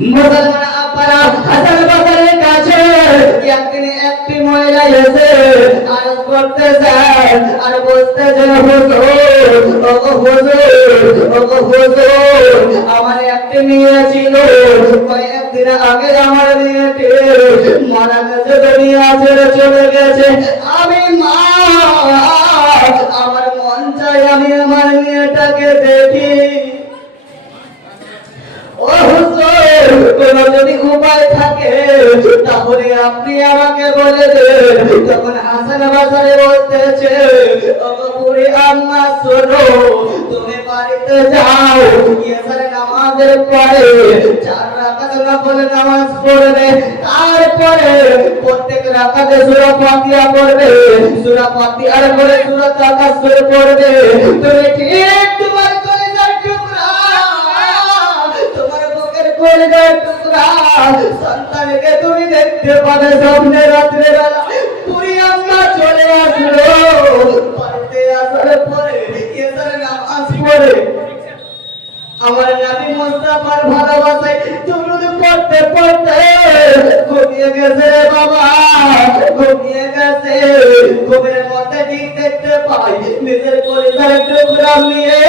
মুসলমান আব্বারা হাসান বাজারের কাছে একদিন একটি মহিলা এসে আরজ করতে যায় আর বলতে যায়, হুজুর, আমার একটি মেয়ে ছিল, কয়েকদিন আগে আমার মেয়েটি মারা গেছে, দুনিয়া ছেড়ে চলে গেছে। আমি মা, আমার মন চাই আমি আমার মেয়েটাকে দেখি। ও হুজুর, কোন যদি উপায় থাকে তাহলে আপনি আমাকে বলে দেন। তখন হাসান বাজারে বলতেছে, ওগো বুড়ি আম্মা শোনো, তুমি বাড়িতে যাও, ইয়াসার নামাজের পরে 4 রাকাত নফল নামাজ পড়বে, তারপরে প্রত্যেক রাকাতে সূরা ফাতিহা পড়বে, সূরা ফাতিহার পরে সূরা তাকাসুর পড়বে। তুমি ঠিক তোমার কলিজার টুকরা, তোমার বুকের কলিজার টুকরা সন্তানকে তুমি দেখতে পাবে স্বপ্নে রাত্রে বেলা। বুড়ি আম্মা চলে আসলো, বাড়িতে আসার পরে ইয়াসার নামাজ পড়ে আমার নবী মুস্তাফার ভালোবাসায় দুরূদ পড়তে পড়তে ঘুমিয়ে গেছে বাবা, ঘুমিয়ে গেছে। ঘুমের মধ্যে ঠিক দেখতে পাই নিজের কলিজার টুকরা নিয়ে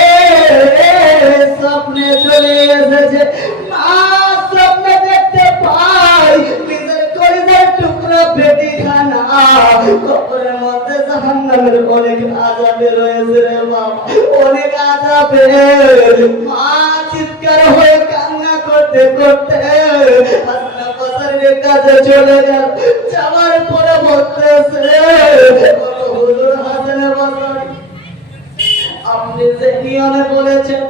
স্বপ্নে চলে এসেছে। মা স্বপ্নে দেখতে পাই নিজের কলিজার টুকরা বেটিখানা কবরের মধ্যে জাহান্নামের অনেক আযাবে রয়েছে রে বাবা, অনেক আযাবে। মা চিৎকার হয়ে কান্না করতে করতে হাসান বাজারের কাছে চলে গেল। যাওয়ার পরে বলতেছে, হুজুর হাসান বাজারি, আপনি যে নিয়মে বলেছেন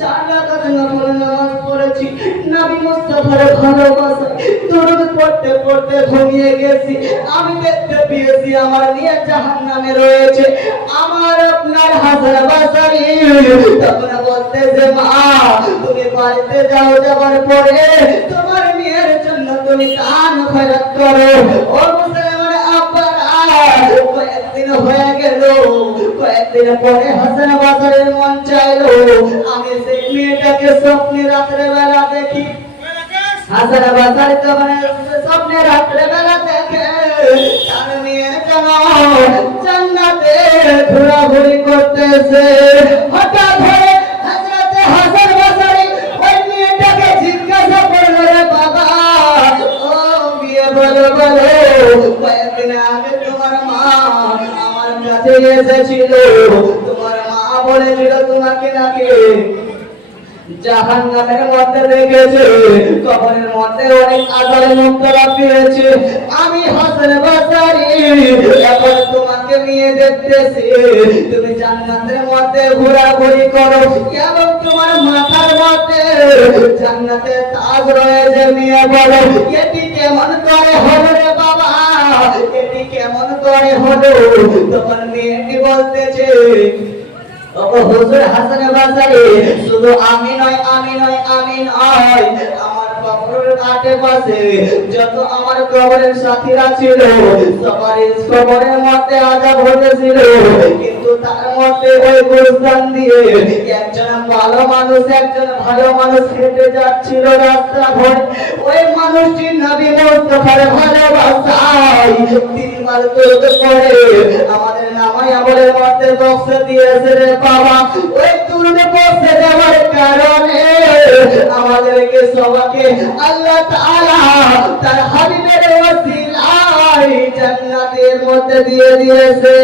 4 রাকাত নফল নামাজ পড়েছি, নবী মুস্তাফার ভালোবাসায় দুরূদ পড়তে পড়তে ঘুমিয়ে গেছি। আমি দেখতে পেয়েছি আমার নিয়ে জাহান্নামে রয়েছে আমার আপনার হাসান বাজারি। তখন বলতেছে, মা তুমি বাড়িতে যাও, যাওয়ার পরে তোমার মেয়ের জন্য তুমি দান খয়রাত করো। ও মুসলমান আব্বারা, কয়েকদিন হয়ে গেল, কয়েকদিন পরে হাসান বাজারের মন চাইলো আমি সেই মেয়েটাকে স্বপ্নে রাত্রে বেলা দেখি। হাসান বাজার তখন স্বপ্নে রাত্রে বেলা দেখে তার মেয়ে যেন জান্নাতে ঘোরাঘুরি করতেছে। হঠাৎ হয়ে হযরত হাসান বাজারি ওই মেয়েটাকে জিজ্ঞাসা করলো, রে বাবা, ও বিয়ে বলো বলো, কয়েকদিন আগে তোমার মা আমার কাছে এসেছিল, তোমার মা বলেছিল তোমাকে নাকি জাহান্নামের মধ্যে রেখেছে, কবরের মধ্যে অনেক আযাবে মুক্তরা পেয়েছে। আমি হাসান বাজারি এখন তোমাকে নিয়ে দেখতেছি তুমি জান্নাতের মধ্যে ঘোরাঘুরি করো এবং তোমার মাথার মধ্যে জান্নাতের তাজ রয়েছে। মেয়ে বলো, এটি কেমন করে হলো রে বাবা, এটি কেমন করে হলো? তখন মেয়েটি বলতেছে, ওগো হুজুর হাসান বাজারি, শুধু আমি নয়, আমার কবরের আশেপাশে যত আমার কবরের সাথীরা ছিল সবার কবরের মধ্যে আযাব হতেছিল, কিন্তু তার মধ্যে ওই গোরস্থান দিয়ে একজন ভালো মানুষ হেঁটে যাচ্ছিল রাস্তা ভরে। ওই মানুষটি নবী মুস্তাফার ভালোবাসায় 3 বার দরুদ পড়ে আমাদের নামায় আমলের মধ্যে বক্স দিয়েছে রে বাবা। ওই দরুদ পড়তে দেওয়ার কারণে আমাদেরকে সবাইকে আল্লাহ তাআলা তার হাবিবের ওসিলায় জান্নাতের মধ্যে দিয়ে দিয়েছে।